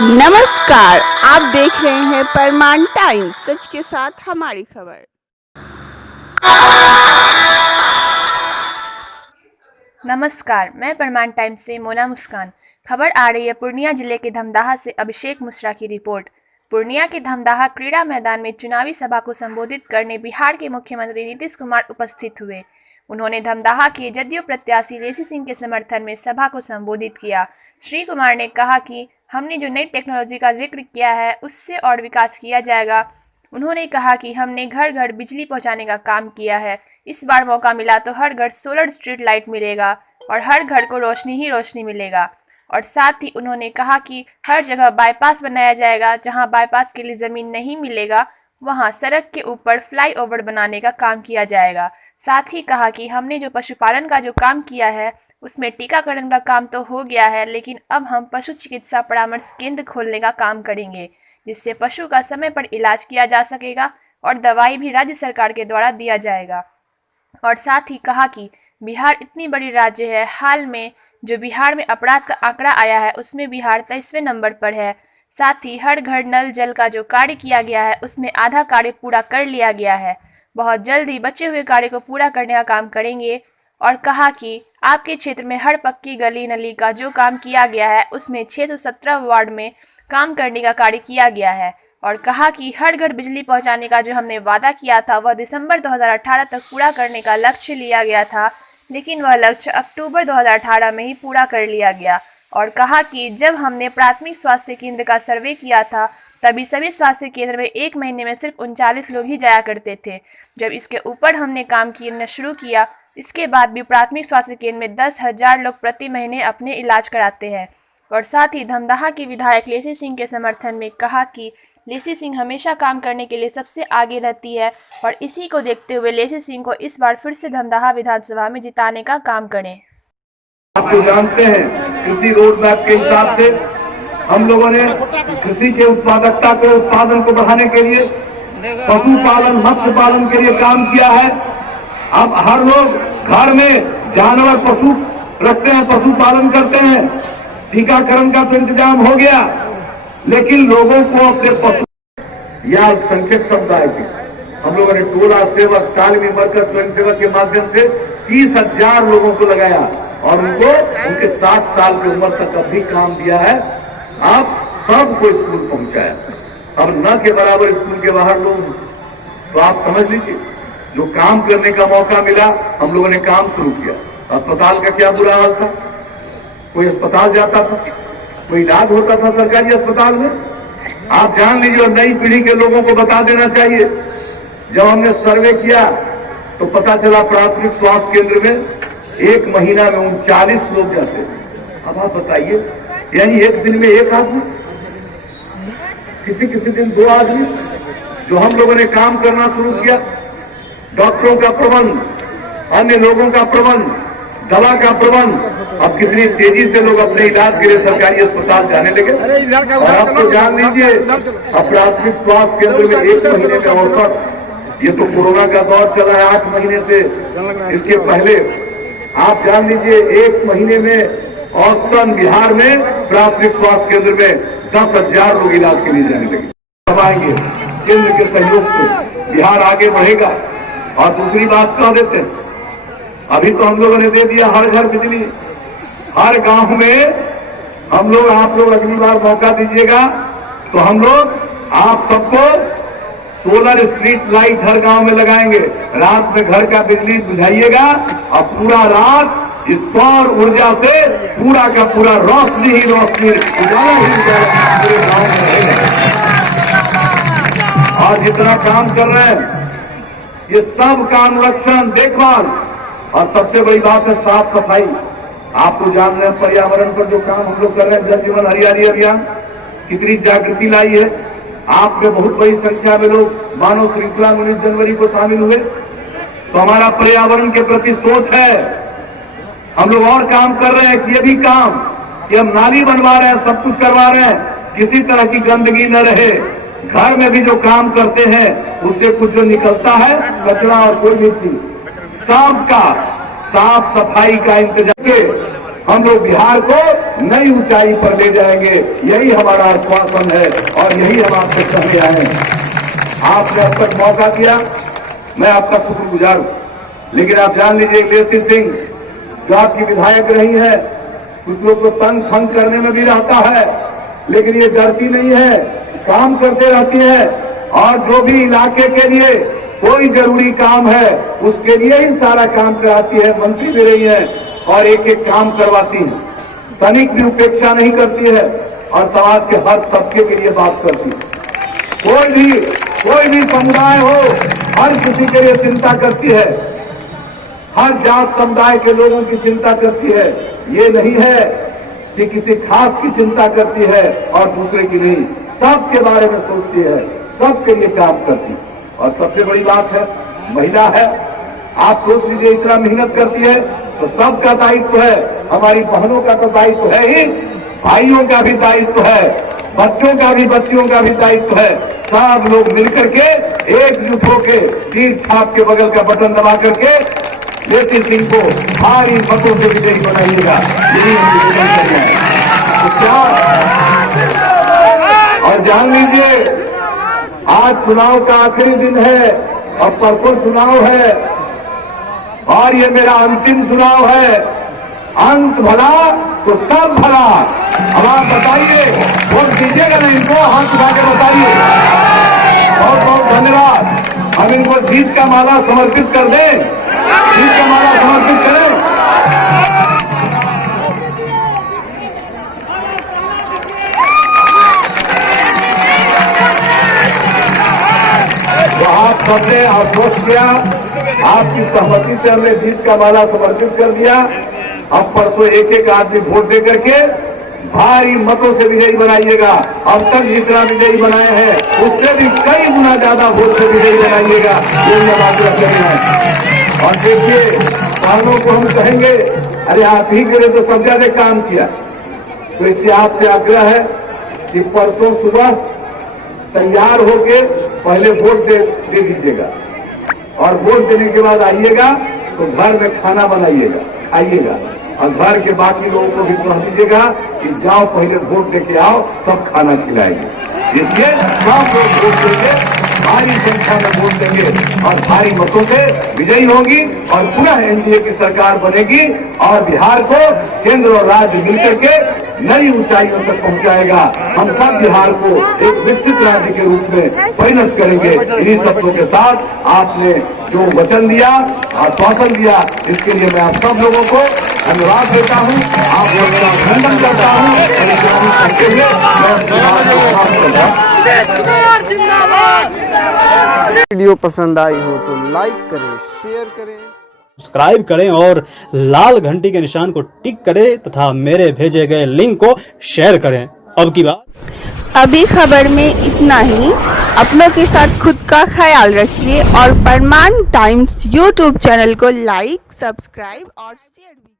नमस्कार, आप देख रहे हैं परमाण टाइम्स, सच के साथ हमारी खबर। नमस्कार, मैं परमाण टाइम्स से मोना मुस्कान। खबर आ रही है पूर्णिया जिले के धमदाहा से। अभिषेक मिश्रा की रिपोर्ट। पूर्णिया के धमदाहा क्रीड़ा मैदान में चुनावी सभा को संबोधित करने बिहार के मुख्यमंत्री नीतीश कुमार उपस्थित हुए। उन्होंने धमदाहा के जदयू प्रत्याशी लेसी सिंह के समर्थन में सभा को संबोधित किया। श्री कुमार ने कहा कि हमने जो नई टेक्नोलॉजी का जिक्र किया है उससे और विकास किया जाएगा। उन्होंने कहा कि हमने घर घर बिजली पहुंचाने का काम किया है। इस बार मौका मिला तो हर घर सोलर स्ट्रीट लाइट मिलेगा और हर घर को रोशनी ही रोशनी मिलेगा। और साथ ही उन्होंने कहा कि हर जगह बाईपास बनाया जाएगा। जहां बाईपास के लिए ज़मीन नहीं मिलेगा वहां सड़क के ऊपर फ्लाईओवर बनाने का काम किया जाएगा। साथ ही कहा कि हमने जो पशुपालन का जो काम किया है उसमें टीकाकरण का काम तो हो गया है, लेकिन अब हम पशु चिकित्सा परामर्श केंद्र खोलने का काम करेंगे, जिससे पशु का समय पर इलाज किया जा सकेगा और दवाई भी राज्य सरकार के द्वारा दिया जाएगा। और साथ ही कहा कि बिहार इतनी बड़ी राज्य है, हाल में जो बिहार में अपराध का आंकड़ा आया है उसमें बिहार 23वें नंबर पर है। साथ ही हर घर नल जल का जो कार्य किया गया है उसमें आधा कार्य पूरा कर लिया गया है। बहुत जल्द ही बचे हुए कार्य को पूरा करने का काम करेंगे। और कहा कि आपके क्षेत्र में हर पक्की गली नली का जो काम किया गया है उसमें 617 वार्ड में काम करने का कार्य किया गया है। और कहा कि हर घर बिजली पहुंचाने का जो हमने वादा किया था वह दिसंबर 2018 तक पूरा करने का लक्ष्य लिया गया था, लेकिन वह लक्ष्य अक्टूबर 2018 में ही पूरा कर लिया गया। और कहा कि जब हमने प्राथमिक स्वास्थ्य केंद्र का सर्वे किया था तभी सभी स्वास्थ्य केंद्र में एक महीने में सिर्फ 39 लोग ही जाया करते थे। जब इसके ऊपर हमने काम करना शुरू किया, इसके बाद भी प्राथमिक स्वास्थ्य केंद्र में 10,000 लोग प्रति महीने अपने इलाज कराते हैं। और साथ ही धमदाहा के विधायक लेसी सिंह के समर्थन में कहा कि लेसी सिंह हमेशा काम करने के लिए सबसे आगे रहती है और इसी को देखते हुए लेसी सिंह को इस बार फिर से धमदाहा विधानसभा में जिताने का काम करें। आप तो जानते हैं कृषि रोड मैप के हिसाब से हम लोगों ने कृषि के उत्पादकता को उत्पादन को बढ़ाने के लिए पशुपालन मत्स्य पालन के लिए काम किया है। अब हर लोग घर में जानवर पशु रखते हैं, पशुपालन करते हैं। टीकाकरण का तो इंतजाम हो गया, लेकिन लोगों को अपने पशु या अल्पसंख्यक समुदाय के हम लोगों ने टोला सेवक तालीमी मरकज स्वयं सेवक के माध्यम से 30,000 लोगों को लगाया और उनको उनके 60 साल की उम्र तक अभी काम दिया है। आप सबको स्कूल पहुंचाया। अब न के बराबर स्कूल के बाहर लोग, तो आप समझ लीजिए जो काम करने का मौका मिला हम लोगों ने काम शुरू किया। अस्पताल का क्या बुरा हाल था, कोई अस्पताल जाता था, कोई इलाज होता था सरकारी अस्पताल में। आप जान लीजिए और नई पीढ़ी के लोगों को बता देना चाहिए, जब हमने सर्वे किया तो पता चला प्राथमिक स्वास्थ्य केंद्र में एक महीना में 39 लोग जाते थे। अब आप बताइए, यानी एक दिन में एक आदमी, किसी दिन 2 आदमी। जो हम लोगों ने काम करना शुरू किया, डॉक्टरों का प्रबंध, अन्य लोगों का प्रबंध, दवा का प्रबंध, अब कितनी तेजी से लोग अपने इलाज के लिए सरकारी अस्पताल जाने लगे। और आप तो जान लीजिए अब प्राथमिक स्वास्थ्य केंद्र में एक महीने का औसत, ये तो कोरोना का दौर चला है 8 महीने से, इसके पहले आप जान लीजिए एक महीने में औसतन बिहार में प्राथमिक स्वास्थ्य केंद्र में 10,000 लोग इलाज के लिए जाने लगे। अब आएंगे केंद्र के सहयोग से बिहार आगे बढ़ेगा। और दूसरी बात कह देते हैं, अभी तो हम लोगों ने दे दिया हर घर बिजली, हर गांव में हम लोग, आप लोग अगली बार मौका दीजिएगा तो हम लोग आप सबको सोलर स्ट्रीट लाइट हर गांव में लगाएंगे। रात में घर का बिजली बुझाइएगा और पूरा रात इस सौर ऊर्जा से पूरा का पूरा रोशनी ही रोशनी उजाला ही उजाला पूरे गांव में रहेगा। और जितना काम कर रहे हैं ये सब का अनुरक्षण, देखभाल और सबसे बड़ी बात है साफ सफाई। आप तो जान रहे हैं पर्यावरण पर जो काम हम लोग कर रहे हैं, जल जीवन हरियाली अभियान कितनी जागृति लाई है। आप में बहुत बड़ी संख्या में लोग मानव श्रृंखला में 19 जनवरी को शामिल हुए। तो हमारा पर्यावरण के प्रति सोच है। हम लोग और काम कर रहे हैं कि ये भी काम कि हम नाली बनवा रहे हैं, सब कुछ करवा रहे हैं, किसी तरह की गंदगी न रहे। घर में भी जो काम करते हैं उससे कुछ जो निकलता है कचरा और कोई भी चीज, सबका साफ सफाई का इंतजाम के हम लोग बिहार को नई ऊंचाई पर ले जाएंगे। यही हमारा आश्वासन है और यही हम आपसे कहने आए हैं। आपने अब तक मौका दिया, मैं आपका शुक्रगुजार हूं, लेकिन आप जान लीजिए लेसी सिंह जो आपकी विधायक रही है, कुछ लोग को तंग फंग करने में भी रहता है, लेकिन ये डरती नहीं है, काम करते रहती है और जो भी इलाके के लिए कोई जरूरी काम है उसके लिए ही सारा काम कराती है। मंत्री भी रही है और एक एक काम करवाती है, तनिक भी उपेक्षा नहीं करती है और समाज के हर तबके के लिए बात करती है। कोई भी समुदाय हो, हर किसी के लिए चिंता करती है, हर जात समुदाय के लोगों की चिंता करती है। ये नहीं है कि किसी खास की चिंता करती है और दूसरे की नहीं, सबके बारे में सोचती है, सबके लिए काम करती है। और सबसे बड़ी बात है, महिला है। आप सोच लीजिए इतना मेहनत करती है तो सबका दायित्व है, हमारी बहनों का तो दायित्व है ही, भाइयों का भी दायित्व है, बच्चों का भी, बच्चियों का भी दायित्व है। सब लोग मिलकर के एकजुट होकर तीर छाप के बगल का बटन दबा करके लेसी सिंह को भारी मतों से विजयी बनाइएगा। यही तो क्या, और जान लीजिए आज चुनाव का आखिरी दिन है और परसों चुनाव है और ये मेरा अंतिम चुनाव है। अंत भला तो सब भला। अब आप बताइए, वोट दीजिएगा ना इनको? हाथ उठा के बताइए। बहुत बहुत धन्यवाद। हम इनको जीत का माला समर्पित कर दें, जीत का माला समर्पित करें। तो आप सबने आश्वस्त किया, आपकी सहमति से हमने जीत का माला समर्पित कर दिया। अब परसों एक एक आदमी वोट दे करके भारी मतों से विजयी बनाइएगा। अब तक जितना विजयी बनाए हैं उससे भी कई गुना ज्यादा वोट से विजयी बनाइएगा। ये बात रखेंगे। और देखिए, किसानों को हम कहेंगे, अरे आप ही के लिए तो सब ज्यादा काम किया, तो इसलिए आपसे आग्रह है कि परसों सुबह तैयार होके पहले वोट दे दीजिएगा और वोट देने के बाद आइएगा तो घर में खाना बनाइएगा, खाइएगा और घर के बाकी लोगों को भी कह दीजिएगा कि जाओ पहले वोट देके आओ, तब खाना खिलाएंगे। इसलिए सब लोग वोट देंगे, भारी संख्या में वोट देंगे और भारी मतों से विजयी होगी और पुनः एनडीए की सरकार बनेगी और बिहार को केंद्र और राज्य मिलकर के नई ऊंचाइयों तक पहुंचाएगा। हम सब बिहार को एक विकसित राज्य के रूप में परिणत करेंगे। इन्हीं शब्दों के साथ आपने जो वचन दिया, आश्वासन दिया, इसके लिए मैं आप सब लोगों को धन्यवाद देता हूं, आप लोगों का अभिनंदन करता हूं। वीडियो पसंद आई हो तो लाइक करें, शेयर करें, सब्सक्राइब करें और लाल घंटी के निशान को टिक करें तथा मेरे भेजे गए लिंक को शेयर करें। अब की बात अभी खबर में इतना ही। अपनों के साथ खुद का ख्याल रखिए और परमान टाइम्स यूट्यूब चैनल को लाइक, सब्सक्राइब और शेयर भी